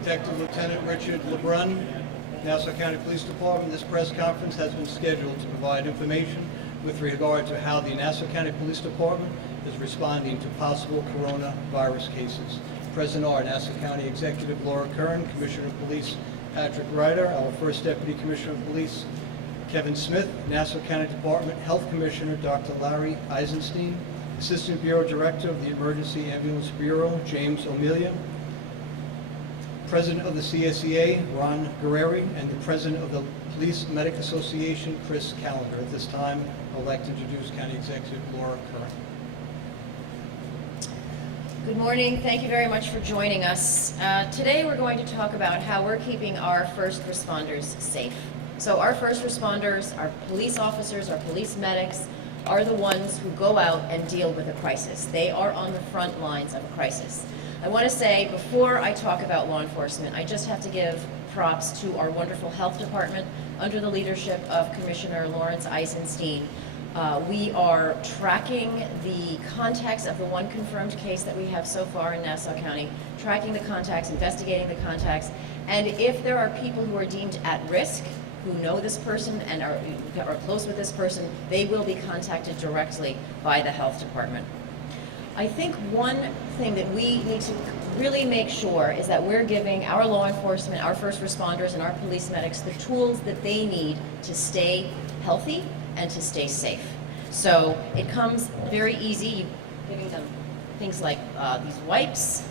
Detective Lieutenant Richard LeBrun, Nassau County Police Department. This press conference has been scheduled to provide information with regard to how the Nassau County Police Department is responding to possible coronavirus cases. Present are Nassau County Executive Laura Curran, Commissioner of Police Patrick Ryder, our First Deputy Commissioner of Police Kevin Smith, Nassau County Department Health Commissioner Dr. Larry Eisenstein, Assistant Bureau Director of the Emergency Ambulance Bureau James O'Melia, President of the CSEA Ron Guerreri, and the President of the Police Medic Association Chris Callender. At this time, I would like to introduce County Executive Laura Curran. Good morning. Thank you very much for joining us. Today we're going to talk about how we're keeping our first responders safe. So our first responders, our police officers, our police medics, are the ones who go out and deal with a crisis. They are on the front lines of a crisis. I want to say, before I talk about law enforcement, I just have to give props to our wonderful health department under the leadership of Commissioner Lawrence Eisenstein. We are tracking the contacts of the one confirmed case that we have so far in Nassau County, tracking the contacts, investigating the contacts, and if there are people who are deemed at risk, who know this person and are close with this person, they will be contacted directly by the health department. I think one thing that we need to really make sure is that we're giving our law enforcement, our first responders, and our police medics the tools that they need to stay healthy and to stay safe. So it comes very easy, giving them things like these wipes,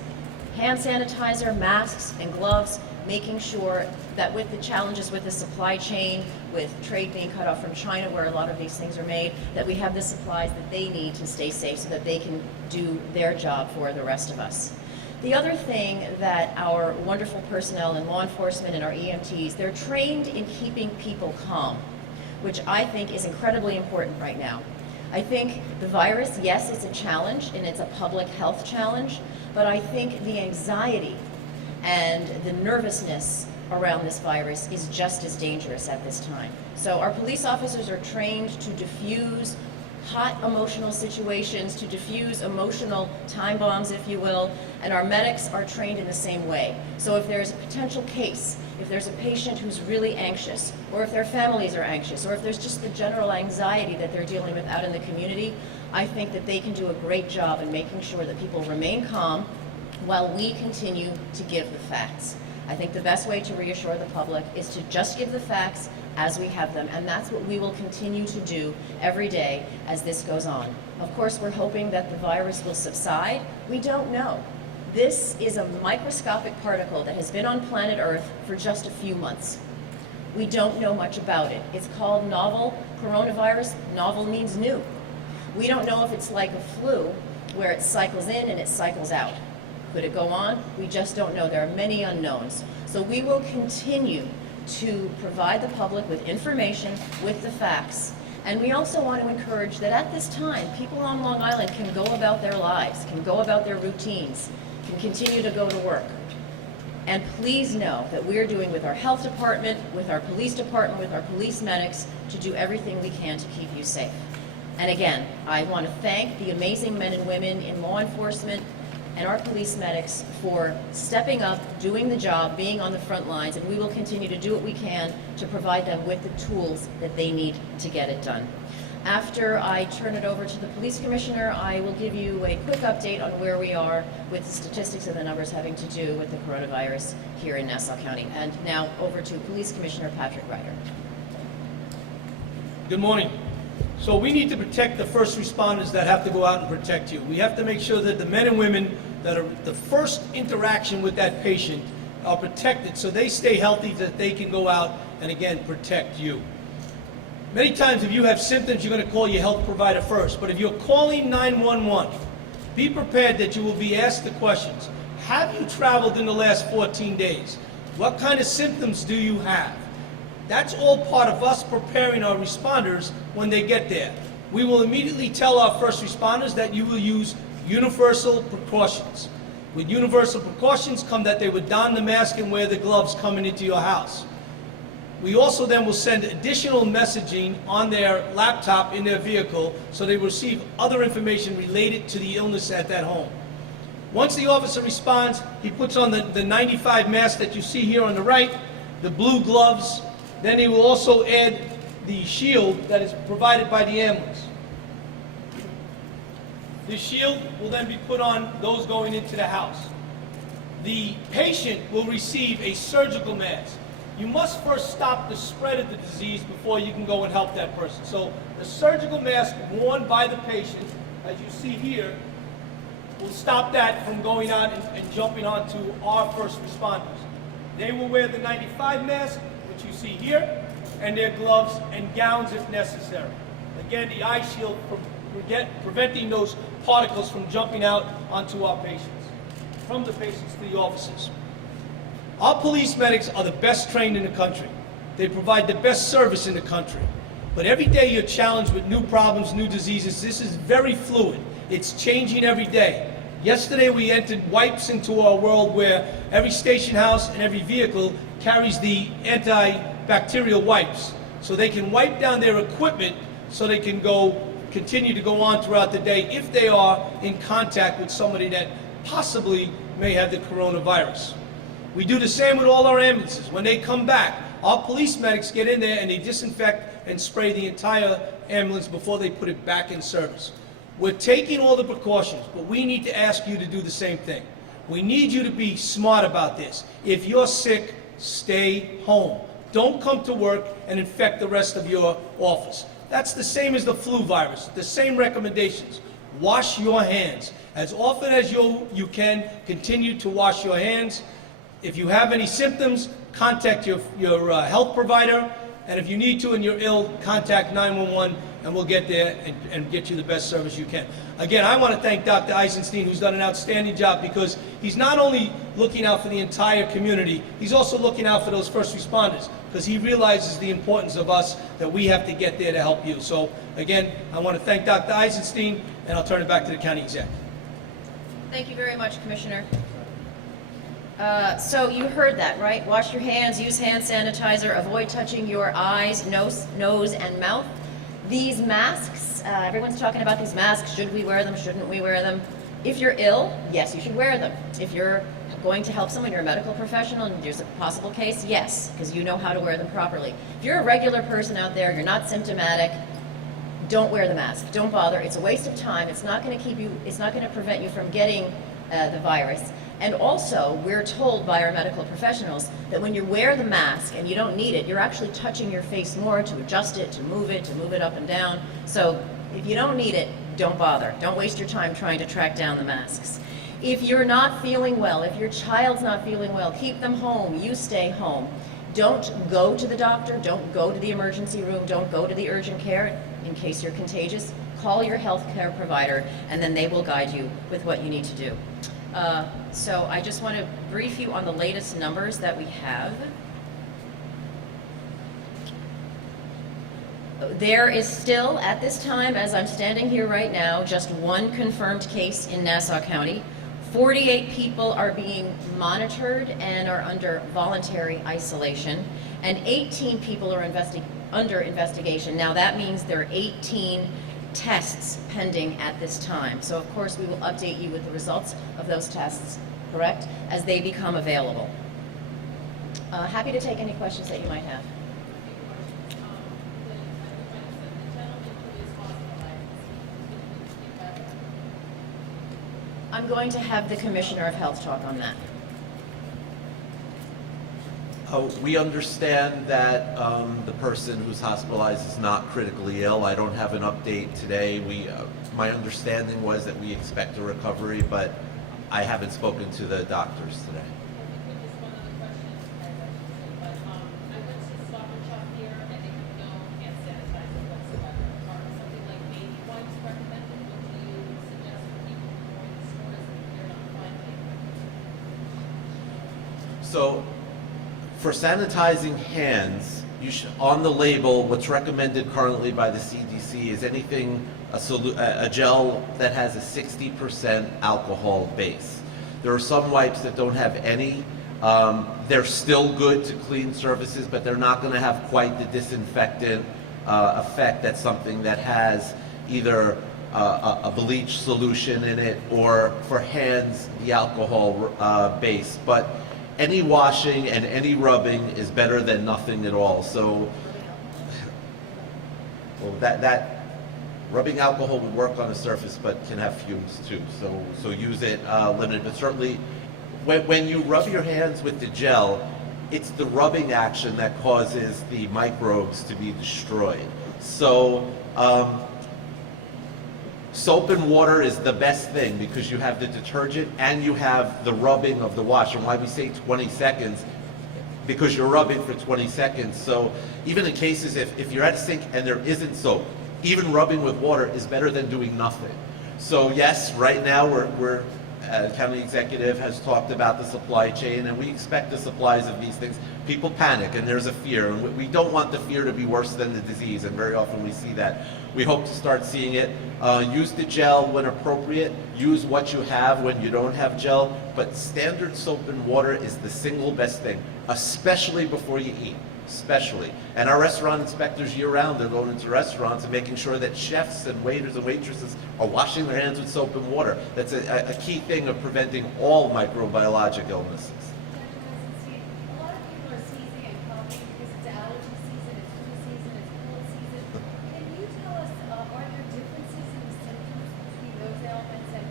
hand sanitizer, masks, and gloves, making sure that with the challenges with the supply chain, with trade being cut off from China where a lot of these things are made, that we have the supplies that they need to stay safe so that they can do their job for the rest of us. The other thing that our wonderful personnel in law enforcement and our EMTs, they're trained in keeping people calm, which I think is incredibly important right now. I think the virus, yes, it's a challenge and it's a public health challenge, but I think the anxiety and the nervousness around this virus is just as dangerous at this time. So our police officers are trained to diffuse hot emotional situations, to diffuse emotional time bombs, if you will, and our medics are trained in the same way. So if there's a potential case, if there's a patient who's really anxious, or if their families are anxious, or if there's just the general anxiety that they're dealing with out in the community, I think that they can do a great job in making sure that people remain calm while we continue to give the facts. I think the best way to reassure the public is to just give the facts as we have them, and that's what we will continue to do every day as this goes on. Of course, we're hoping that the virus will subside. We don't know. This is a microscopic particle that has been on planet Earth for just a few months. We don't know much about it. It's called novel coronavirus. Novel means new. We don't know if it's like a flu, where it cycles in and it cycles out. Could it go on? We just don't know. There are many unknowns. So we will continue to provide the public with information, with the facts. And we also want to encourage that at this time, people on Long Island can go about their lives, can go about their routines, can continue to go to work. And please know that we're doing with our health department, with our police department, with our police medics, to do everything we can to keep you safe. And again, I want to thank the amazing men and women in law enforcement and our police medics for stepping up, doing the job, being on the front lines, and we will continue to do what we can to provide them with the tools that they need to get it done. After I turn it over to the police commissioner, I will give you a quick update on where we are with the statistics and the numbers having to do with the coronavirus here in Nassau County. And now over to Police Commissioner Patrick Ryder. Good morning. So we need to protect the first responders that have to go out and protect you. We have to make sure that the men and women that are the first interaction with that patient are protected so they stay healthy, that they can go out and again protect you. Many times if you have symptoms, you're going to call your health provider first. But if you're calling 911, be prepared that you will be asked the questions. Have you traveled in the last 14 days? What kind of symptoms do you have? That's all part of us preparing our responders when they get there. We will immediately tell our first responders that you will use universal precautions. With universal precautions come that they would don the mask and wear the gloves coming into your house. We also then will send additional messaging on their laptop in their vehicle so they will receive other information related to the illness at that home. Once the officer responds, he puts on the 95 mask that you see here on the right, the blue gloves, then he will also add the shield that is provided by the ambulance. The shield will then be put on those going into the house. The patient will receive a surgical mask. You must first stop the spread of the disease before you can go and help that person. So the surgical mask worn by the patient, as you see here, will stop that from going out and jumping onto our first responders. They will wear the 95 mask, which you see here, and their gloves and gowns if necessary. Again, the eye shield preventing those particles from jumping out onto our patients, from the patients to the officers. Our police medics are the best trained in the country. They provide the best service in the country. But every day you're challenged with new problems, new diseases. This is very fluid. It's changing every day. Yesterday we entered wipes into our world where every station house and every vehicle carries the antibacterial wipes. So they can wipe down their equipment so they can continue to go on throughout the day if they are in contact with somebody that possibly may have the coronavirus. We do the same with all our ambulances. When they come back, our police medics get in there and they disinfect and spray the entire ambulance before they put it back in service. We're taking all the precautions, but we need to ask you to do the same thing. We need you to be smart about this. If you're sick, stay home. Don't come to work and infect the rest of your office. That's the same as the flu virus, the same recommendations. Wash your hands. As often as you can, continue to wash your hands. If you have any symptoms, contact your health provider. And if you need to and you're ill, contact 911 and we'll get there and get you the best service you can. Again, I want to thank Dr. Eisenstein, who's done an outstanding job, because he's not only looking out for the entire community, he's also looking out for those first responders, because he realizes the importance of us, that we have to get there to help you. So again, I want to thank Dr. Eisenstein, and I'll turn it back to the county exec. Thank you very much, Commissioner. So you heard that, right? Wash your hands, use hand sanitizer, avoid touching your eyes, nose, and mouth. These masks, everyone's talking about these masks. Should we wear them? Shouldn't we wear them? If you're ill, yes, you should wear them. If you're going to help someone, you're a medical professional, and there's a possible case, yes, because you know how to wear them properly. If you're a regular person out there, you're not symptomatic, don't wear the mask. Don't bother. It's a waste of time. It's not going to prevent you from getting the virus. And also, we're told by our medical professionals that when you wear the mask and you don't need it, you're actually touching your face more to adjust it, to move it up and down. So if you don't need it, don't bother. Don't waste your time trying to track down the masks. If you're not feeling well, if your child's not feeling well, keep them home. You stay home. Don't go to the doctor. Don't go to the emergency room. Don't go to the urgent care in case you're contagious. Call your health care provider, and then they will guide you with what you need to do. So I just want to brief you on the latest numbers that we have. There is still, at this time, as I'm standing here right now, just one confirmed case in Nassau County. 48 people are being monitored and are under voluntary isolation, and 18 people are under investigation. Now that means there are 18 tests pending at this time. So of course we will update you with the results of those tests, correct, as they become available. Happy to take any questions that you might have. I'm going to have the Commissioner of Health talk on that. We understand that the person who's hospitalized is not critically ill. I don't have an update today. My understanding was that we expect a recovery, but I haven't spoken to the doctors today. Just one other question, but I went to Stop and Shop here, and they have no hand sanitizer whatsoever. Are something like baby wipes recommended? What do you suggest for people going to stores if they're not finding? So, for sanitizing hands, you should, on the label, what's recommended currently by the CDC is anything, a gel that has a 60% alcohol base. There are some wipes that don't have any. They're still good to clean surfaces, but they're not going to have quite the disinfectant effect that something that has either a bleach solution in it, or for hands, the alcohol base. But any washing and any rubbing is better than nothing at all. So, well, that rubbing alcohol would work on the surface, but can have fumes too. So use it limited. But certainly, when you rub your hands with the gel, it's the rubbing action that causes the microbes to be destroyed. So soap and water is the best thing because you have the detergent and you have the rubbing of the wash. And why we say 20 seconds, because you're rubbing for 20 seconds. So even in cases if you're at a sink and there isn't soap, even rubbing with water is better than doing nothing. So yes, right now we're county executive has talked about the supply chain, and we expect the supplies of these things. People panic and there's a fear, and we don't want the fear to be worse than the disease, and very often we see that. We hope to start seeing it. Use the gel when appropriate, use what you have when you don't have gel, but standard soap and water is the single best thing, especially before you eat. Especially. And our restaurant inspectors year-round, they're going into restaurants and making sure that chefs and waiters and waitresses are washing their hands with soap and water. That's a key thing of preventing all microbiologic illnesses. A lot of people are sneezing and coughing because it's allergy season, it's flu season, it's cold season. Can you tell us, are there differences in the symptoms between those ailments and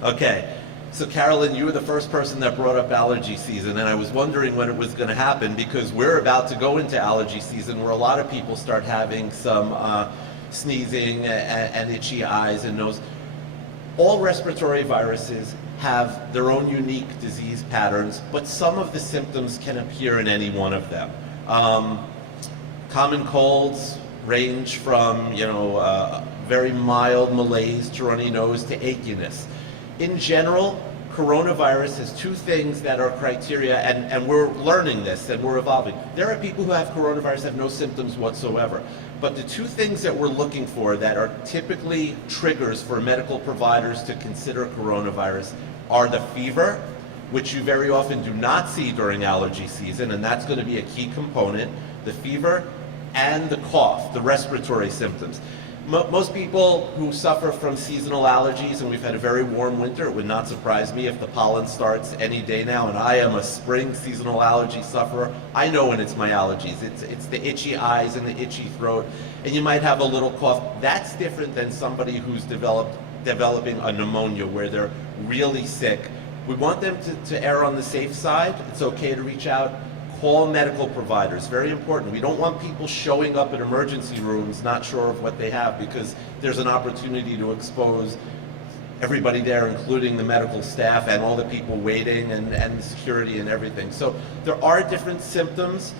coronavirus? Okay. So Carolyn, you were the first person that brought up allergy season, and I was wondering when it was going to happen because we're about to go into allergy season where a lot of people start having some sneezing and itchy eyes and nose. All respiratory viruses have their own unique disease patterns, but some of the symptoms can appear in any one of them. Common colds range from, very mild malaise to runny nose to achiness. In general, coronavirus has two things that are criteria, and we're learning this and we're evolving. There are people who have coronavirus have no symptoms whatsoever. But the two things that we're looking for that are typically triggers for medical providers to consider coronavirus are the fever, which you very often do not see during allergy season, and that's going to be a key component, the fever, and the cough, the respiratory symptoms. Most people who suffer from seasonal allergies, and we've had a very warm winter, it would not surprise me if the pollen starts any day now, and I am a spring seasonal allergy sufferer. I know when it's my allergies. It's the itchy eyes and the itchy throat, and you might have a little cough. That's different than somebody who's developing a pneumonia where they're really sick. We want them to err on the safe side. It's okay to reach out. Call medical providers, very important. We don't want people showing up at emergency rooms not sure of what they have because there's an opportunity to expose everybody there, including the medical staff and all the people waiting and security and everything. So there are different symptoms.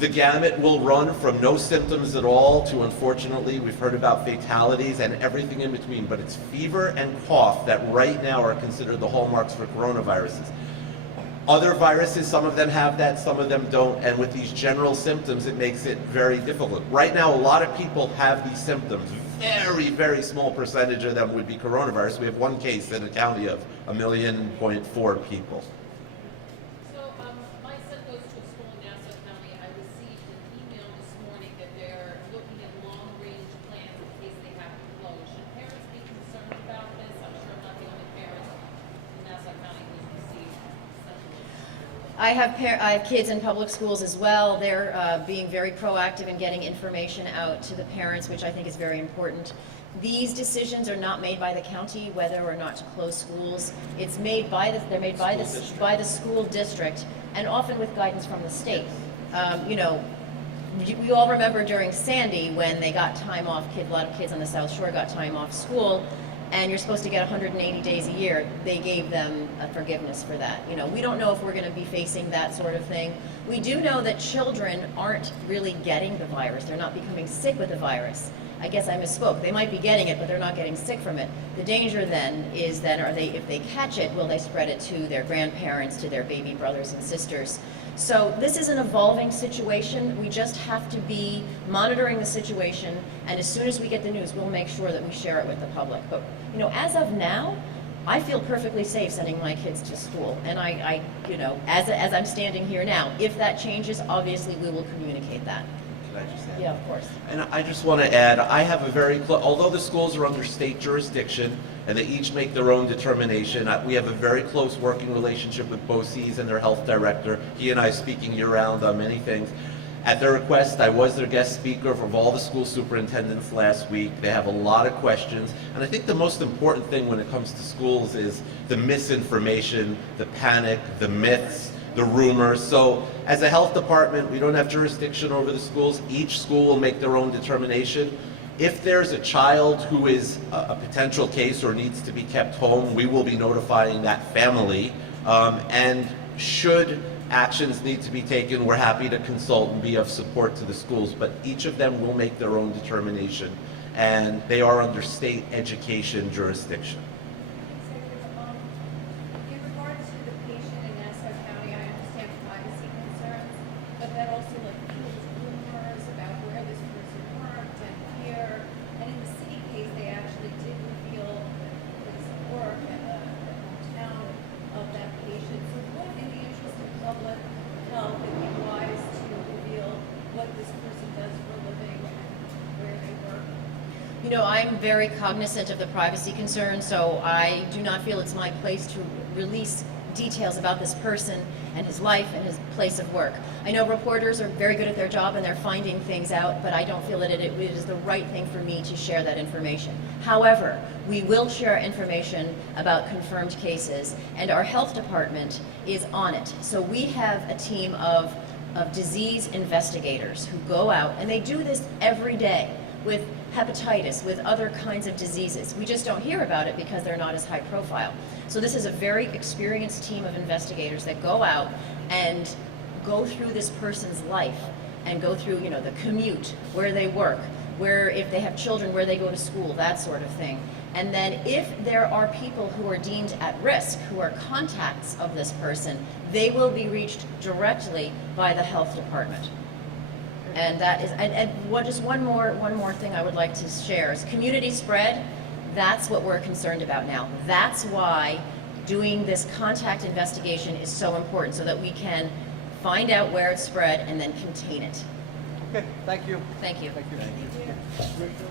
The gamut will run from no symptoms at all to, unfortunately, we've heard about fatalities and everything in between, but it's fever and cough that right now are considered the hallmarks for coronaviruses. Other viruses, some of them have that, some of them don't, and with these general symptoms, it makes it very difficult. Right now, a lot of people have these symptoms. Very, very small percentage of them would be coronavirus. We have one case in a county of 1.4 million people. So, my son goes to a school in Nassau County. I received an email this morning that they're looking at long-range plans in case they have to close. Should parents be concerned about this? I'm sure I'm not the only parent in Nassau County who's received such a list. I have kids in public schools as well. They're being very proactive in getting information out to the parents, which I think is very important. These decisions are not made by the county whether or not to close schools. It's made by the school district, and often with guidance from the state. We all remember during Sandy when they got time off. A lot of kids on the South Shore got time off school. And you're supposed to get 180 days a year. They gave them a forgiveness for that. We don't know if we're going to be facing that sort of thing. We do know that children aren't really getting the virus. They're not becoming sick with the virus. I guess I misspoke. They might be getting it, but they're not getting sick from it. The danger then is that if they catch it, will they spread it to their grandparents, to their baby brothers and sisters? So this is an evolving situation. We just have to be monitoring the situation, and as soon as we get the news, we'll make sure that we share it with the public. But as of now, I feel perfectly safe sending my kids to school, and as I'm standing here now, if that changes, obviously we will communicate that. Can I just add? Yeah, of course. And I just want to add, I have a very although the schools are under state jurisdiction and they each make their own determination, we have a very close working relationship with BOCES and their health director. He and I speaking year-round on many things. At their request, I was their guest speaker of all the school superintendents last week. They have a lot of questions, and I think the most important thing when it comes to schools is the misinformation, the panic, the myths, the rumors. So as a health department, we don't have jurisdiction over the schools. Each school will make their own determination. If there's a child who is a potential case or needs to be kept home, we will be notifying that family. And should actions need to be taken, we're happy to consult and be of support to the schools, but each of them will make their own determination, and they are under state education jurisdiction. In regards to the patient in Nassau County, I understand privacy concerns, but that also like fuels rumors about where this person worked and here. And in the city case, they actually did reveal the place of work and the hometown of that patient. So what, in the interest of public health, it would be wise to reveal what this person does for a living and where they work? You know, I'm very cognizant of the privacy concerns, so I do not feel it's my place to release details about this person and his life and his place of work. I know reporters are very good at their job and they're finding things out, but I don't feel that it is the right thing for me to share that information. However, we will share information about confirmed cases, and our health department is on it. So we have a team of disease investigators who go out, and they do this every day with hepatitis, with other kinds of diseases. We just don't hear about it because they're not as high profile. So this is a very experienced team of investigators that go out and go through this person's life and go through, you know, the commute, where they work, where if they have children, where they go to school, that sort of thing. And then if there are people who are deemed at risk, who are contacts of this person, they will be reached directly by the health department. And that is, and what, just one more thing I would like to share is community spread. That's what we're concerned about now. That's why doing this contact investigation is so important, so that we can find out where it's spread and then contain it. Okay, thank you. Thank you. Thank you.